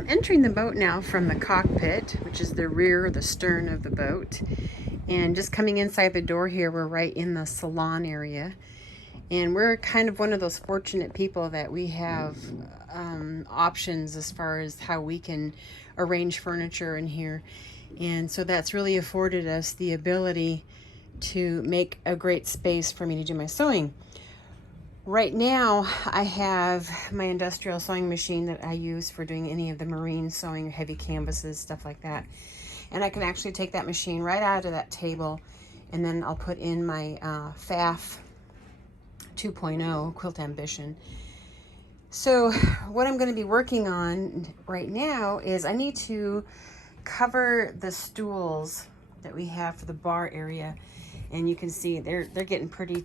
I'm entering the boat now from the cockpit, which is the rear, the stern of the boat. And just coming inside the door here, we're right in the salon area. And we're kind of one of those fortunate people that we have options as far as how we can arrange furniture in here. And so that's really afforded us the ability to make a great space for me to do my sewing. Right now, I have my industrial sewing machine that I use for doing any of the marine sewing, heavy canvases, stuff like that. And I can actually take that machine right out of that table, and then I'll put in my FAF 2.0 Quilt Ambition. So what I'm going to be working on right now is I need to cover the stools that we have for the bar area, and you can see they're getting pretty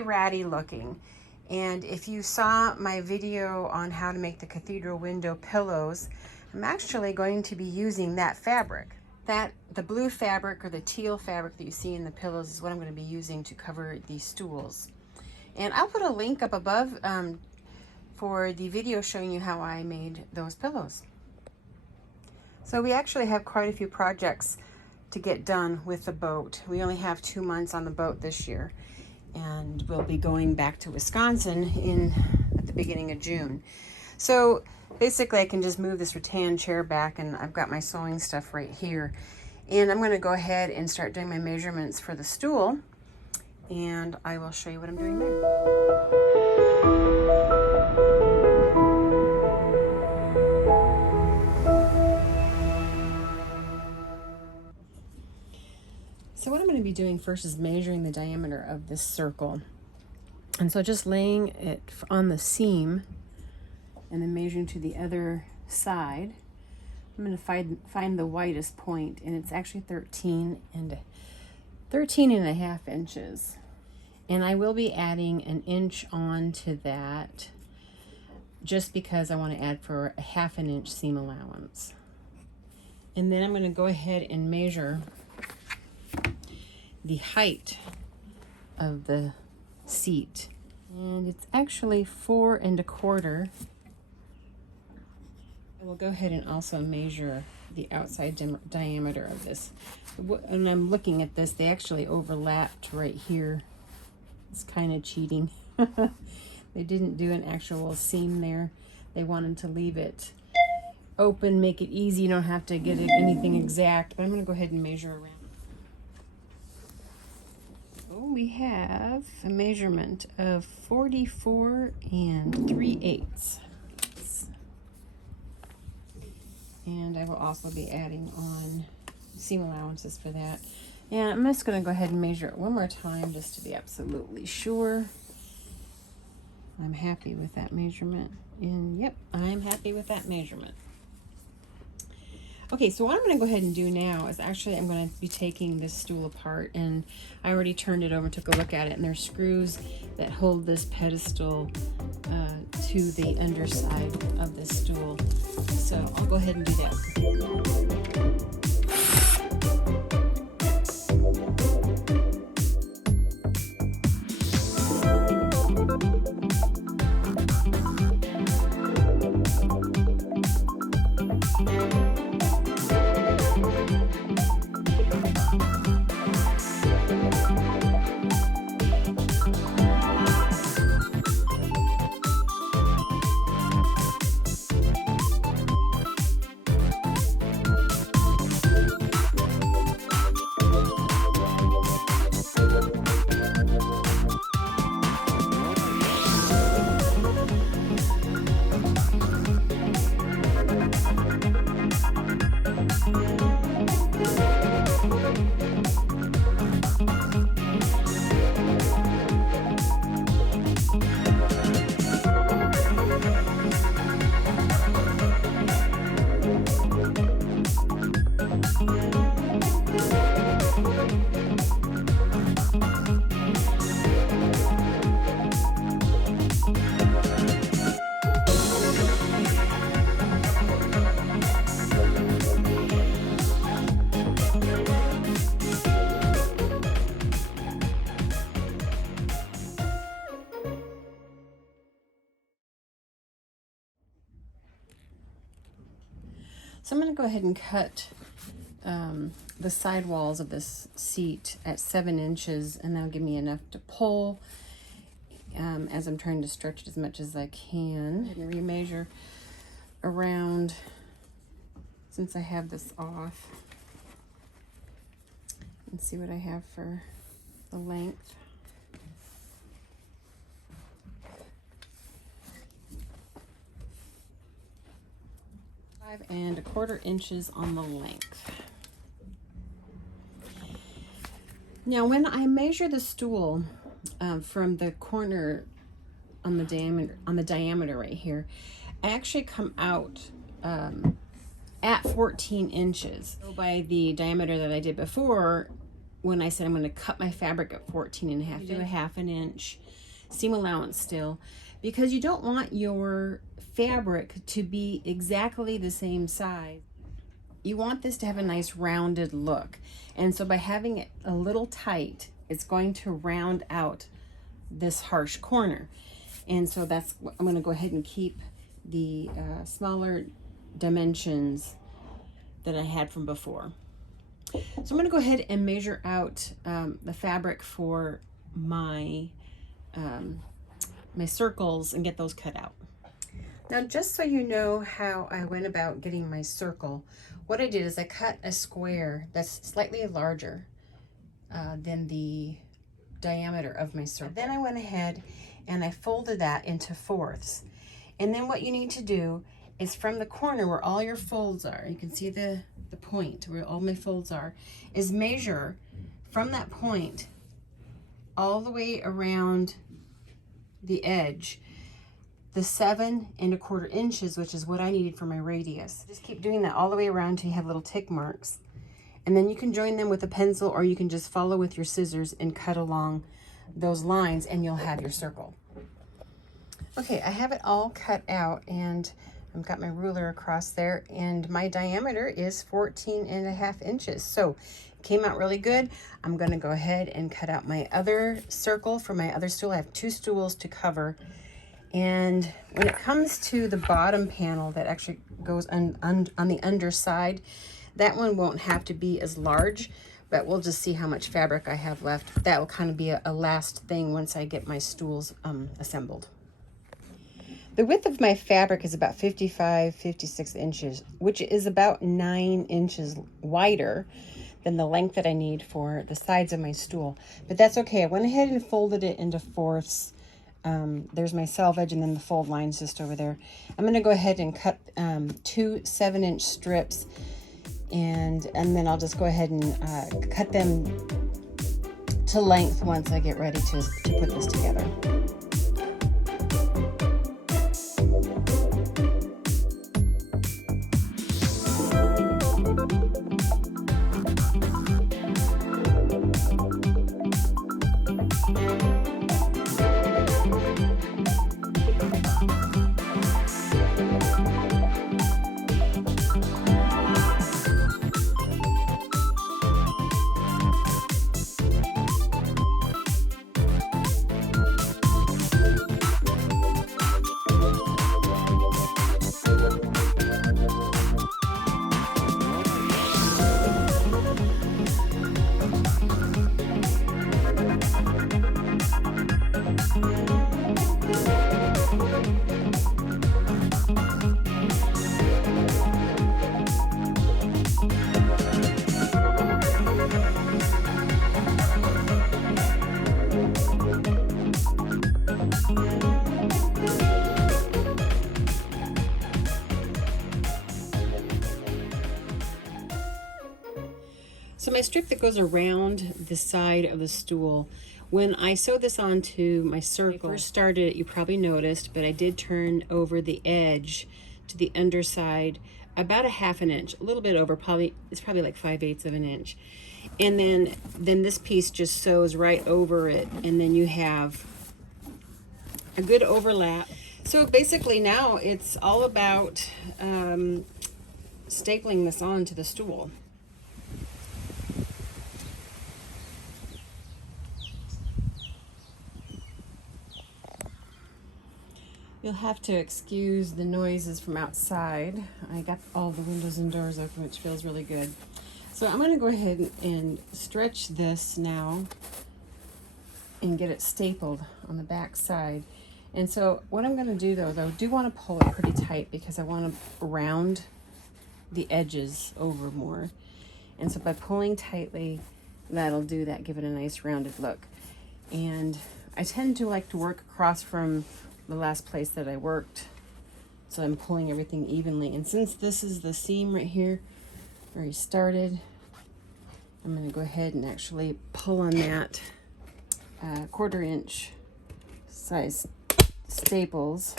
ratty looking. And if you saw my video on how to make the cathedral window pillows, I'm actually going to be using that fabric. The blue fabric or the teal fabric that you see in the pillows is what I'm going to be using to cover these stools. And I'll put a link up above for the video showing you how I made those pillows. So we actually have quite a few projects to get done with the boat. We only have 2 months on the boat this year, and we'll be going back to Wisconsin at the beginning of June. So basically I can just move this rattan chair back, and I've got my sewing stuff right here. And I'm going to go ahead and start doing my measurements for the stool, and I will show you what I'm doing there. So what I'm going to be doing first is measuring the diameter of this circle. And so just laying it on the seam and then measuring to the other side. I'm going to find the widest point, and it's actually 13 and a half inches. And I will be adding an inch on to that just because I want to add for a 1/2 inch seam allowance. And then I'm going to go ahead and measure the height of the seat, and it's actually 4 1/4. We'll go ahead and also measure the outside diameter of this. When I'm looking at this, they actually overlapped right here. It's kind of cheating. They didn't do an actual seam there. They wanted to leave it open, make it easy. You don't have to get anything exact, but I'm going to go ahead and measure around. We have a measurement of 44 3/8. And I will also be adding on seam allowances for that. And I'm just going to go ahead and measure it one more time just to be absolutely sure. I'm happy with that measurement. And yep, I'm happy with that measurement. Okay, so what I'm going to go ahead and do now is actually I'm going to be taking this stool apart, and I already turned it over and took a look at it, and there's screws that hold this pedestal to the underside of this stool. So I'll go ahead and do that. So I'm going to go ahead and cut the side walls of this seat at 7 inches, and that'll give me enough to pull as I'm trying to stretch it as much as I can. And remeasure around, since I have this off, and see what I have for the length. Five and a quarter inches on the length. Now when I measure the stool from the corner on the diameter right here, I actually come out at 14 inches. So by the diameter that I did before, when I said I'm going to cut my fabric at 14 and a half, do a half an inch seam allowance still, because you don't want your fabric to be exactly the same size. You want this to have a nice rounded look, and so by having it a little tight, it's going to round out this harsh corner. And so that's what I'm going to go ahead and keep the smaller dimensions that I had from before. So I'm going to go ahead and measure out the fabric for my my circles and get those cut out. Now, just so you know how I went about getting my circle, what I did is I cut a square that's slightly larger than the diameter of my circle. Then I went ahead and I folded that into fourths. And then what you need to do is from the corner where all your folds are, you can see the point where all my folds are, is measure from that point all the way around the edge, the 7 1/4 inches, which is what I needed for my radius. Just keep doing that all the way around until you have little tick marks. And then you can join them with a pencil, or you can just follow with your scissors and cut along those lines and you'll have your circle. Okay, I have it all cut out and I've got my ruler across there, and my diameter is 14 1/2 inches. So it came out really good. I'm gonna go ahead and cut out my other circle for my other stool. I have 2 stools to cover. And when it comes to the bottom panel that actually goes on the underside, that one won't have to be as large, but we'll just see how much fabric I have left. That will kind of be a last thing once I get my stools assembled. The width of my fabric is about 56 inches, which is about 9 inches wider than the length that I need for the sides of my stool. But that's okay. I went ahead and folded it into fourths. There's my selvage, and then the fold line's just over there. I'm going to go ahead and cut 2 7-inch strips, and then I'll just go ahead and cut them to length once I get ready to put this together. So my strip that goes around the side of the stool, when I sewed this onto my circle, when I first started it, you probably noticed, but I did turn over the edge to the underside about a half an inch, a little bit over, it's probably like 5/8 of an inch. And then this piece just sews right over it, and then you have a good overlap. So basically now it's all about stapling this onto the stool. You'll have to excuse the noises from outside. I got all the windows and doors open, which feels really good. So I'm going to go ahead and stretch this now and get it stapled on the back side. And so what I'm going to do though, I do want to pull it pretty tight because I want to round the edges over more. And so by pulling tightly, that'll do that, give it a nice rounded look. And I tend to like to work across from the last place that I worked, so I'm pulling everything evenly. And since this is the seam right here where you started, I'm going to go ahead and actually pull on that 1/4 inch size staples.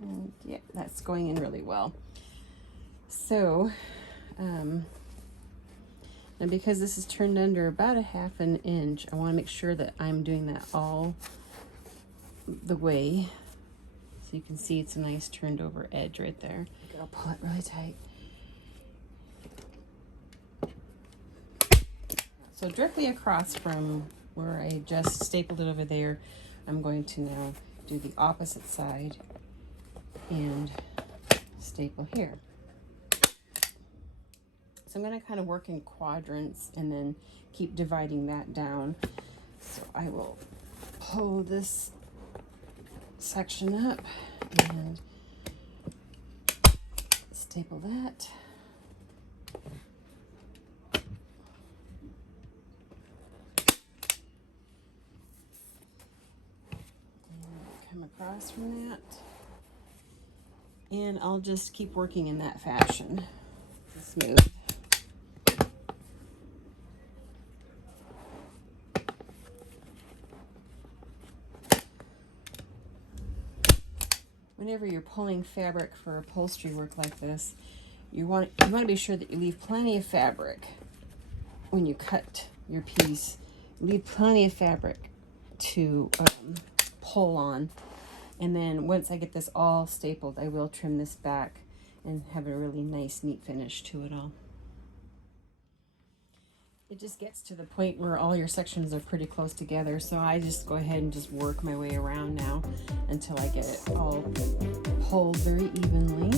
And yeah, that's going in really well. So now because this is turned under about a 1/2 inch, I want to make sure that I'm doing that all the way. So you can see it's a nice turned over edge right there. I'll pull it really tight. So directly across from where I just stapled it over there, I'm going to now do the opposite side and staple here. So I'm going to kind of work in quadrants and then keep dividing that down. So I will pull this section up and staple that. And come across from that. And I'll just keep working in that fashion. Smooth. Whenever you're pulling fabric for upholstery work like this, you want to be sure that you leave plenty of fabric when you cut your piece. Leave plenty of fabric to pull on, and then once I get this all stapled, I will trim this back and have a really nice, neat finish to it all. It just gets to the point where all your sections are pretty close together, so I just go ahead and just work my way around now until I get it all pulled very evenly.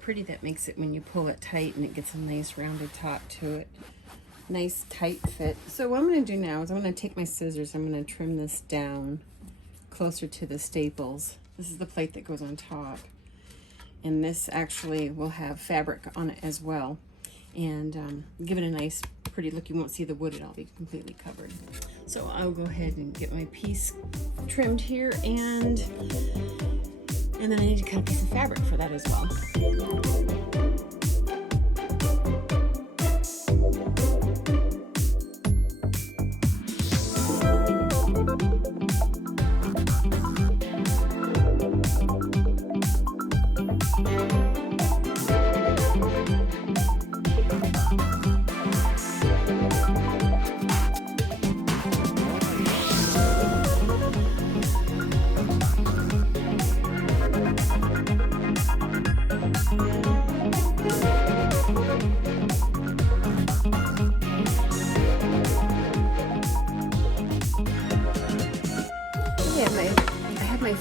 Pretty that makes it when you pull it tight, and it gets a nice rounded top to it. Nice tight fit. So what I'm going to do now is I'm going to take my scissors, I'm going to trim this down closer to the staples. This is the plate that goes on top, and this actually will have fabric on it as well, and give it a nice pretty look. You won't see the wood, it'll be completely covered. So I'll go ahead and get my piece trimmed here, and then I need to cut a piece of fabric for that as well.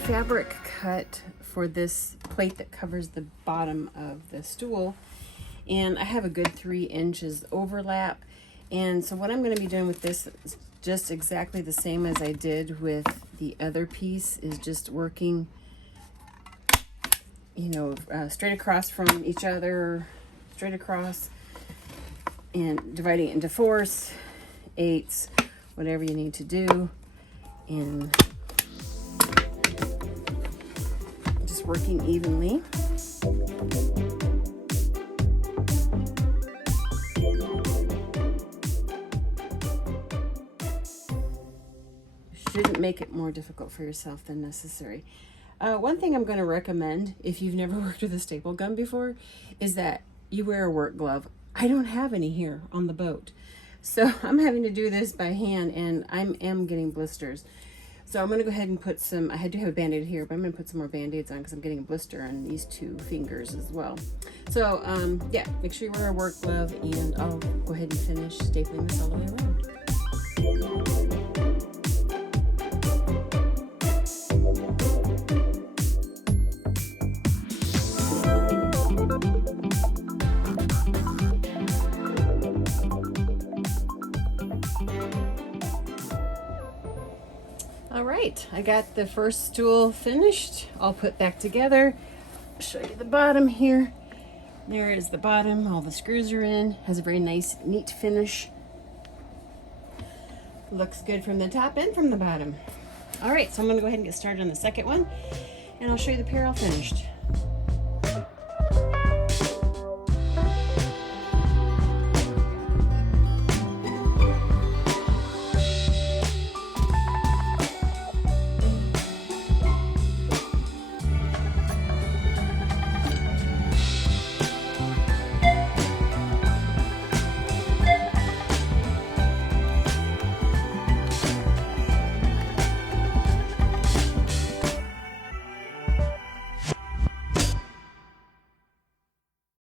Fabric cut for this plate that covers the bottom of the stool, and I have a good 3 inches overlap. And so what I'm going to be doing with this is just exactly the same as I did with the other piece, is just working you know, straight across from each other, straight across, and dividing it into 4s, 8s, whatever you need to do, and just working evenly. Shouldn't make it more difficult for yourself than necessary. One thing I'm going to recommend, if you've never worked with a staple gun before, is that you wear a work glove. I don't have any here on the boat, so I'm having to do this by hand, and I am getting blisters. So I'm going to go ahead and put some, I do have a Band-Aid here, but I'm going to put some more Band-Aids on because I'm getting a blister on these 2 fingers as well. So yeah, make sure you wear a work glove, and I'll go ahead and finish stapling this all the way around. All right, I got the first stool finished, all put back together. I'll show you the bottom here. There is the bottom, all the screws are in, has a very nice, neat finish. Looks good from the top and from the bottom. All right, so I'm gonna go ahead and get started on the second one, and I'll show you the pair all finished.